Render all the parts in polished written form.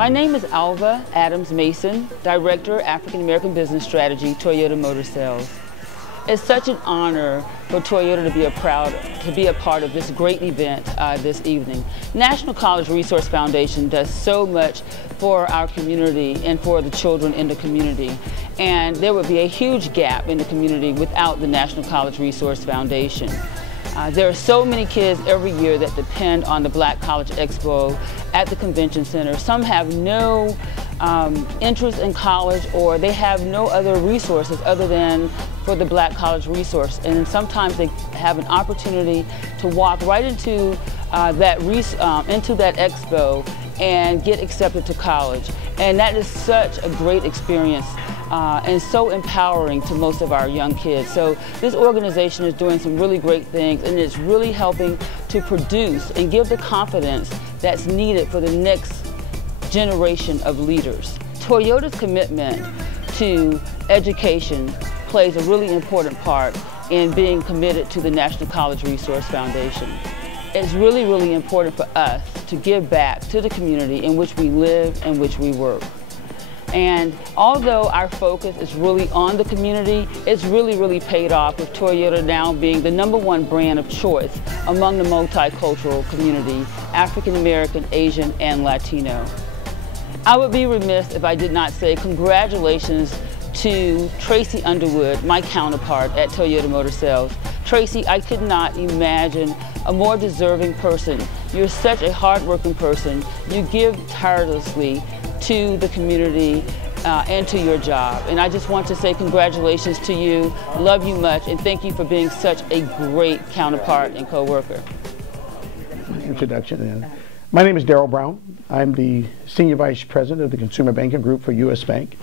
My name is Alva Adams Mason, Director, African American Business Strategy, Toyota Motor Sales. It's such an honor for Toyota to be a part of this great event this evening. National College Resource Foundation does so much for our community and for the children in the community. And there would be a huge gap in the community without the National College Resource Foundation. There are so many kids every year that depend on the Black College Expo at the Convention Center. Some have no interest in college, or they have no other resources other than for the Black College Resource. And sometimes they have an opportunity to walk right into that expo and get accepted to college. And that is such a great experience and so empowering to most of our young kids. So this organization is doing some really great things, and it's really helping to produce and give the confidence that's needed for the next generation of leaders. Toyota's commitment to education plays a really important part in being committed to the National College Resource Foundation. It's really, really important for us to give back to the community in which we live and which we work. And although our focus is really on the community, it's really, really paid off with Toyota now being the #1 brand of choice among the multicultural community, African American, Asian, and Latino. I would be remiss if I did not say congratulations to Tracy Underwood, my counterpart at Toyota Motor Sales. Tracy, I could not imagine a more deserving person. You're such a hardworking person. You give tirelessly to the community and to your job. And I just want to say congratulations to you, love you much, and thank you for being such a great counterpart and co-worker. Introduction. My name is Darrell Brown. I'm the Senior Vice President of the Consumer Banking Group for U.S. Bank.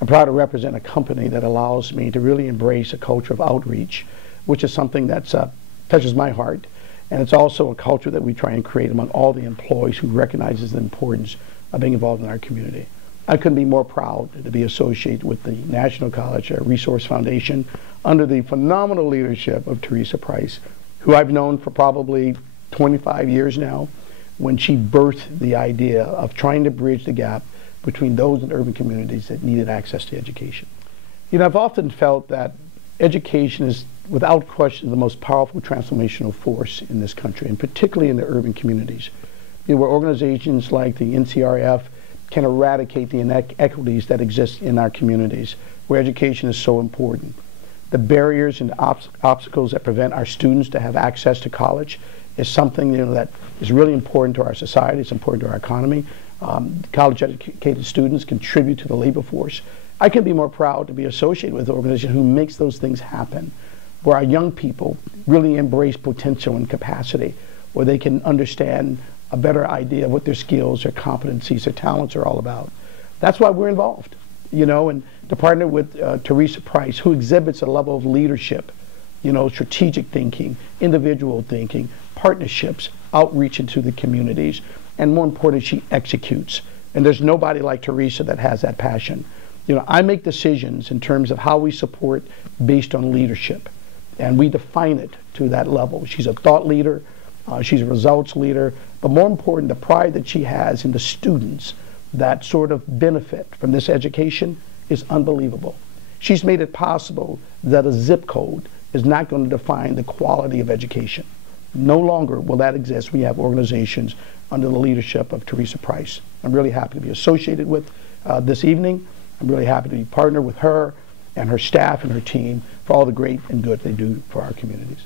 I'm proud to represent a company that allows me to really embrace a culture of outreach, which is something that touches my heart. And it's also a culture that we try and create among all the employees who recognizes the importance of being involved in our community. I couldn't be more proud to be associated with the National College Resource Foundation under the phenomenal leadership of Teresa Price, who I've known for probably 25 years now, when she birthed the idea of trying to bridge the gap between those in urban communities that needed access to education. You know, I've often felt that education is, without question, the most powerful transformational force in this country, and particularly in the urban communities. You know, where organizations like the NCRF can eradicate the inequities that exist in our communities, where education is so important. The barriers and obstacles that prevent our students to have access to college is something, you know, that is really important to our society. It's important to our economy. College-educated students contribute to the labor force. I can be more proud to be associated with an organization who makes those things happen, where our young people really embrace potential and capacity, where they can understand a better idea of what their skills, their competencies, their talents are all about. That's why we're involved, you know, and to partner with Teresa Price, who exhibits a level of leadership, you know, strategic thinking, individual thinking, partnerships, outreach into the communities, and more importantly, she executes. And there's nobody like Teresa that has that passion. You know, I make decisions in terms of how we support based on leadership, and we define it to that level. She's a thought leader, she's a results leader, but more important, the pride that she has in the students that sort of benefit from this education is unbelievable. She's made it possible that a zip code is not going to define the quality of education. No longer will that exist. We have organizations under the leadership of Teresa Price. I'm really happy to be associated with this evening. I'm really happy to be partnered with her and her staff and her team for all the great and good they do for our communities.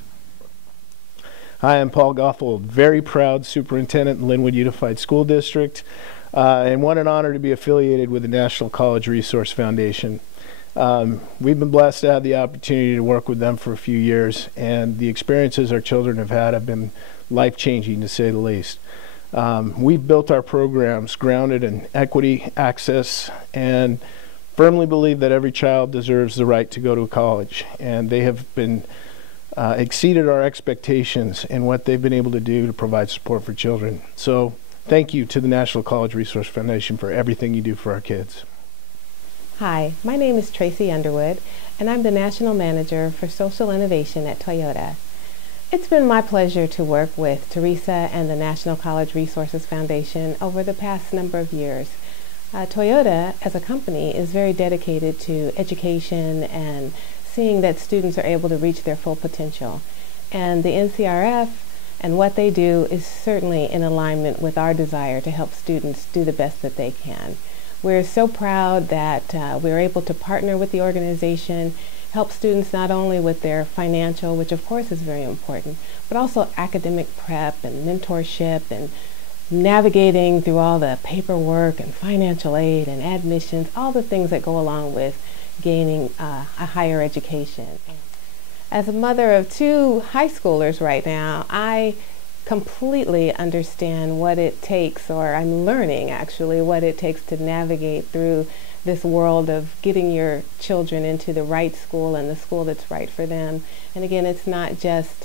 Hi, I'm Paul Goethel, very proud superintendent in Lynwood Unified School District, and what an honor to be affiliated with the National College Resource Foundation. We've been blessed to have the opportunity to work with them for a few years, and the experiences our children have had have been life-changing, to say the least. We've built our programs grounded in equity, access, and firmly believe that every child deserves the right to go to college, and they have been exceeded our expectations in what they've been able to do to provide support for children. So thank you to the National College Resource Foundation for everything you do for our kids. Hi, my name is Tracy Underwood, and I'm the National Manager for Social Innovation at Toyota. It's been my pleasure to work with Teresa and the National College Resources Foundation over the past number of years. Toyota, as a company, is very dedicated to education and seeing that students are able to reach their full potential. And the NCRF and what they do is certainly in alignment with our desire to help students do the best that they can. We're so proud that we're able to partner with the organization, help students not only with their financial, which of course is very important, but also academic prep and mentorship and navigating through all the paperwork and financial aid and admissions, all the things that go along with gaining a higher education. As a mother of 2 high schoolers right now, I completely understand what it takes, or I'm learning actually what it takes to navigate through this world of getting your children into the right school and the school that's right for them. And again, it's not just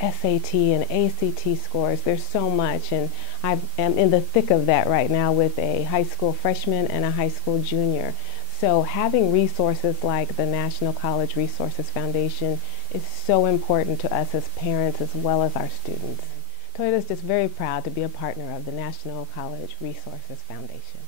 SAT and ACT scores. There's so much, and I am in the thick of that right now with a high school freshman and a high school junior. So having resources like the National College Resources Foundation is so important to us as parents as well as our students. Toyota is just very proud to be a partner of the National College Resources Foundation.